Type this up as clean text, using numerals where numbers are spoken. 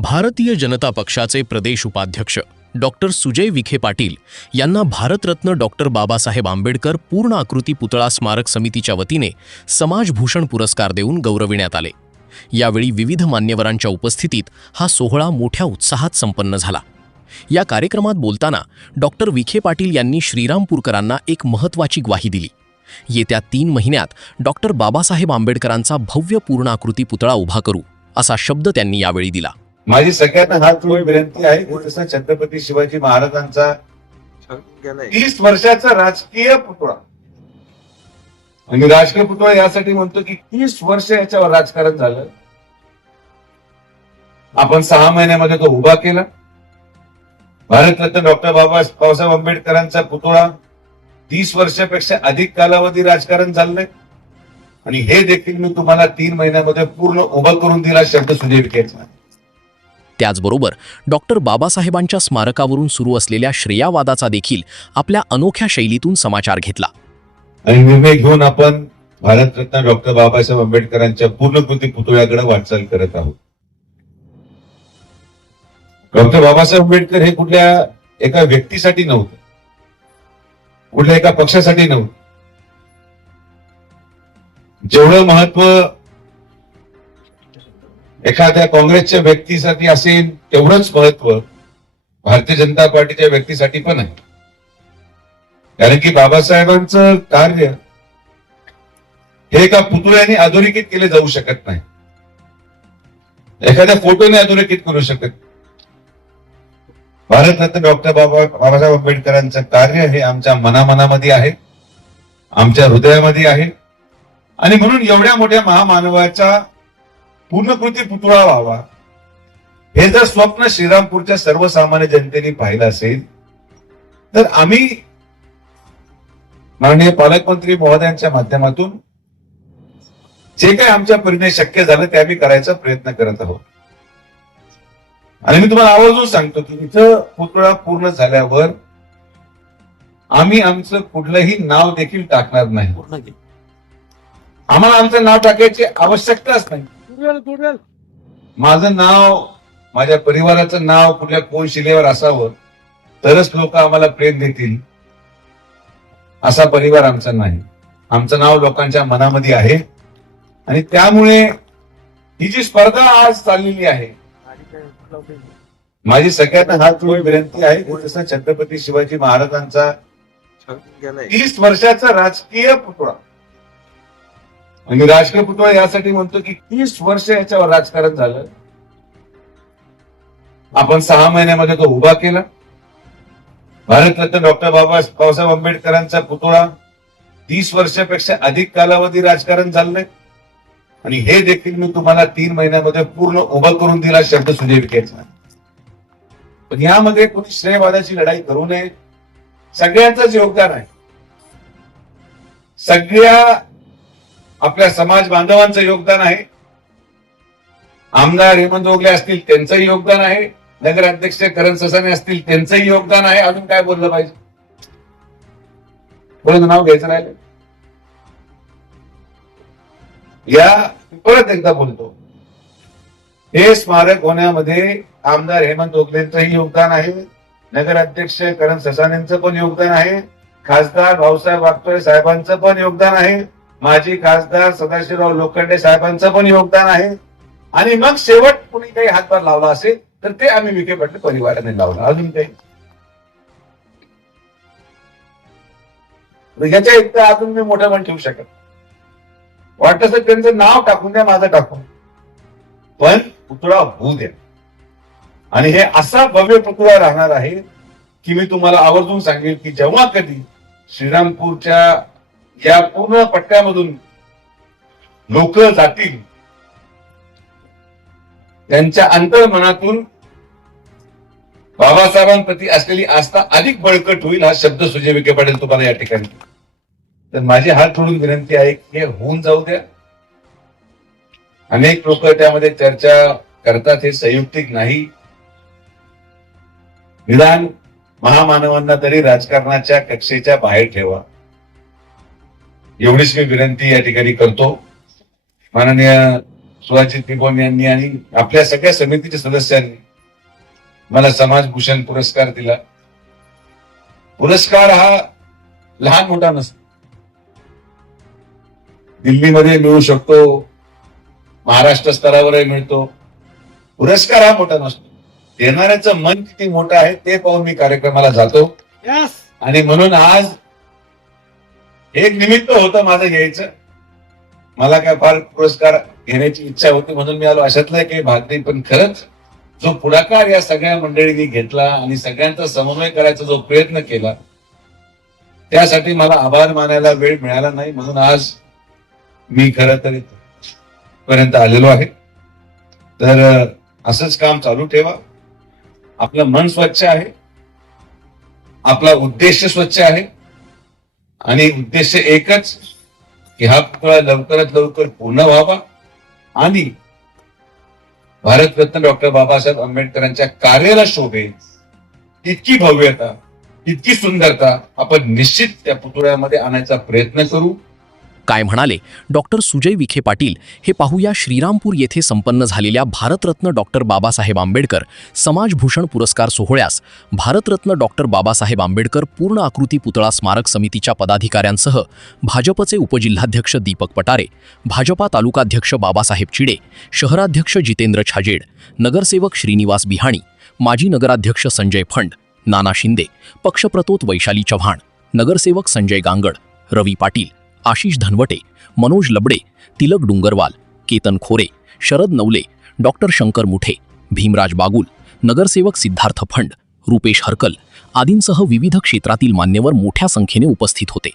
भारतीय जनता पक्षाचे प्रदेश उपाध्यक्ष डॉक्टर सुजय विखे पाटील यांना भारतरत्न डॉक्टर बाबासाहेब आंबेडकर पूर्ण आकृती पुतळा स्मारक समितीच्या वतीने समाजभूषण पुरस्कार देऊन गौरविण्यात आले। यावेळी विविध मान्यवरांच्या उपस्थितीत हा सोहळा मोठ्या उत्साहात संपन्न झाला। या कार्यक्रमात बोलताना डॉक्टर विखे पाटील यांनी श्रीरामपूरकरांना एक महत्त्वाची ग्वाही दिली। येत्या 3 महिन्यात डॉक्टर बाबासाहेब आंबेडकरांचा भव्य पूर्ण आकृती पुतळा उभा करू असा शब्द त्यांनी यावेळी दिला। माझी सगळ्यांना हात जोडून विनंती आहे की जसा छत्रपती शिवाजी महाराजांचा 30 वर्षाचा राजकीय पुतळा, आणि राजकीय पुतळा यासाठी म्हणतो की 30 वर्ष याच्यावर राजकारण झालं, आपण 6 महिन्यामध्ये तो उभा केला। भारतरत्न डॉक्टर बाबासाहेब आंबेडकरांचा पुतळा 30 वर्षापेक्षा अधिक कालावधी राजकारण चाललंय, आणि हे देखील मी तुम्हाला 3 महिन्यामध्ये पूर्ण उभा करून दिला शब्द सुजय विखेचा। त्याचबरोबर डॉक्टर बाबासाहेबांच्या स्मारकावरून सुरू असलेल्या श्रेयावादाचा देखील आपल्या अनोख्या शैलीतून समाचार घेतला। आणि निर्णय घेऊन आपण भारतरत्न डॉक्टर बाबासाहेब आंबेडकरांच्या पूर्णकृती पुतळ्याकडे वाटचाल करत आहोत। डॉक्टर बाबासाहेब आंबेडकर हे कुठल्या एका व्यक्तीसाठी नव्हतं, कुठल्या एका पक्षासाठी नव्हतं। जेवढं महत्व एखाद्या काँग्रेसच्या व्यक्तीसाठी असेल तेवढंच महत्व भारतीय जनता पार्टीच्या व्यक्तीसाठी पण आहे। कारण की बाबासाहेबांचं कार्य हे एका पुतळ्याने अधोरेखित केले जाऊ शकत नाही, एखाद्या फोटोने अधोरेखित करू शकत। भारतरत्न डॉक्टर बाबासाहेब आंबेडकरांचं कार्य हे आमच्या मनामनामध्ये आहे, आमच्या हृदयामध्ये आहे, आणि म्हणून एवढ्या मोठ्या महामानवाचा पूर्णकृती पुतळा व्हावा हे जर स्वप्न श्रीरामपूरच्या सर्वसामान्य जनतेने पाहिलं असेल तर आम्ही माननीय पालकमंत्री महोदयांच्या माध्यमातून जे काही आमच्या परीने शक्य झालं ते आम्ही करायचा प्रयत्न करत आहोत। आणि मी तुम्हाला आवर्जून सांगतो की इथं पुतळा पूर्ण झाल्यावर आम्ही आमचं कुठलंही नाव देखील टाकणार नाही। आम्हाला आमचं नाव टाकायची आवश्यकताच नाही। माझं नाव, माझ्या परिवाराचं नाव कुठल्या कोण शिलेवर असावं तरच लोक आम्हाला प्रेम देतील असा परिवार आमचा नाही। आमचं नाव लोकांच्या मनामध्ये आहे, आणि त्यामुळे ही जी स्पर्धा आज चाललेली आहे, माझी सगळ्यांना हात जोडून विनंती आहे की जसा छत्रपती शिवाजी महाराजांचा 30 वर्षाचा राजकीय पुतळा, आणि राजकीय पुतळा यासाठी म्हणतो की 30 वर्ष याच्यावर राजकारण झालं, आपण 6 महिन्यामध्ये तो उभा केला। भारतरत्न डॉक्टर बाबासाहेब आंबेडकरांचा पुतळा 30 वर्षापेक्षा अधिक कालावधी राजकारण चाललंय, आणि हे देखील मी तुम्हाला 3 महिन्यामध्ये पूर्ण उभा करून दिला शब्द सुजय विखेचा। पण यामध्ये कोणी श्रेयवादाची लढाई करू नये, सगळ्यांचंच योगदान आहे, सगळ्या आपल्या समाज बांधवांचं योगदान आहे। आमदार हेमंत ओगले असतील त्यांचंही योगदान आहे, नगराध्यक्ष करण ससाने असतील त्यांचंही योगदान आहे। अजून काय बोललं पाहिजे? कोणाचं नाव घ्यायचं राहिलं? या परत एकदा बोलतो, हे स्मारक होण्यामध्ये आमदार हेमंत ओगलेंचंही योगदान आहे, नगराध्यक्ष करण ससानेंचं पण योगदान आहे, खासदार भाऊसाहेब वागचौरे साहेबांचं पण योगदान आहे, माजी खासदार सदाशिवराव लोखंडे साहेबांचं पण योगदान आहे, आणि मग शेवट कोणी काही हातभार लावला असेल तर ते आम्ही विखे पाटील परिवाराने लावला। अजून काही याच्या इतकं अजून मी मोठं पण ठेवू शकत, वाटत त्यांचं नाव टाकून द्या, माझं टाकून, पण पुतळा होऊ द्या। आणि हे असा भव्य पुतळा राहणार आहे की मी तुम्हाला आवर्जून सांगेल की जेव्हा कधी श्रीरामपूरच्या या पूर्ण पट्ट्यामधून लोक जातील, त्यांच्या अंतर्मनातून बाबासाहेबांप्रती असलेली आस्था अधिक बळकट होईल हा शब्द सुजय विखे पाटील तुम्हाला या ठिकाणी। तर माझी हात जोडून विनंती आहे की हे होऊन जाऊ द्या। अनेक लोक त्यामध्ये चर्चा करतात, हे संयुक्तिक नाही। निदान महामानवांना तरी राजकारणाच्या कक्षेच्या बाहेर ठेवा, एवढीच मी विनंती या ठिकाणी करतो। माननीय सुहासिनी त्रिभुवन यांनी आणि आपल्या सगळ्या समितीच्या सदस्यांनी मला समाजभूषण पुरस्कार दिला. पुरस्कार हा लहान मोठा नसतो. दिल्लीमध्ये मिळू शकतो, महाराष्ट्र स्तरावरही मिळतो. पुरस्कार हा मोठा नसतो. देणाऱ्याचं मन किती मोठं आहे ते पाहून मी कार्यक्रमाला जातो. आणि म्हणून आज एक निमित्त होतं माझं यायचं. मला काय फार पुरस्कार घेण्याची इच्छा होती म्हणून मी आलो अशातलं काही भाग नाही. पण खरंच जो पुढाकार या सगळ्या मंडळींनी घेतला आणि सगळ्यांचा समन्वय करायचा जो प्रयत्न केला त्यासाठी मला आभार मानायला वेळ मिळाला नाही. म्हणून आज मी खरं तर पर्यंत आलेलो आहे. तर असंच काम चालू ठेवा. आपलं मन स्वच्छ आहे, आपला उद्देश स्वच्छ आहे आणि उद्देश एकच की हा पुतळा लवकरात लवकर पूर्ण व्हावा आणि भारतरत्न डॉक्टर बाबासाहेब आंबेडकरांच्या कार्याला शोभेल इतकी भव्यता, इतकी सुंदरता आपण निश्चित त्या पुतळ्यामध्ये आणायचा प्रयत्न करू. काय म्हणाले डॉक्टर सुजय विखे पाटील हे पाहूया श्रीरामपूर येथे संपन्न झालेल्या भारतरत्न डॉक्टर बाबासाहेब आंबेडकर समाजभूषण पुरस्कार सोहळ्यास भारतरत्न डॉक्टर बाबासाहेब आंबेडकर पूर्ण आकृती पुतळा स्मारक समितीच्या पदाधिकाऱ्यांसह भाजपचे उपजिल्हाध्यक्ष दीपक पटारे, भाजपा तालुकाध्यक्ष बाबासाहेब चिडे, शहराध्यक्ष जितेंद्र छाजेड, नगरसेवक श्रीनिवास बिहाणी, माजी नगराध्यक्ष संजय फंड, नाना शिंदे, पक्षप्रतोद वैशाली चव्हाण, नगरसेवक संजय गांगड, रवी पाटील, आशिष धनवटे, मनोज लबडे, तिलक डुंगरवाल, केतन खोरे, शरद नवले, डॉक्टर शंकर मुठे, भीमराज बागुल, नगरसेवक सिद्धार्थ फंड, रुपेश हरकल आदींसह विविध क्षेत्रातील मान्यवर मोठ्या संख्येने उपस्थित होते.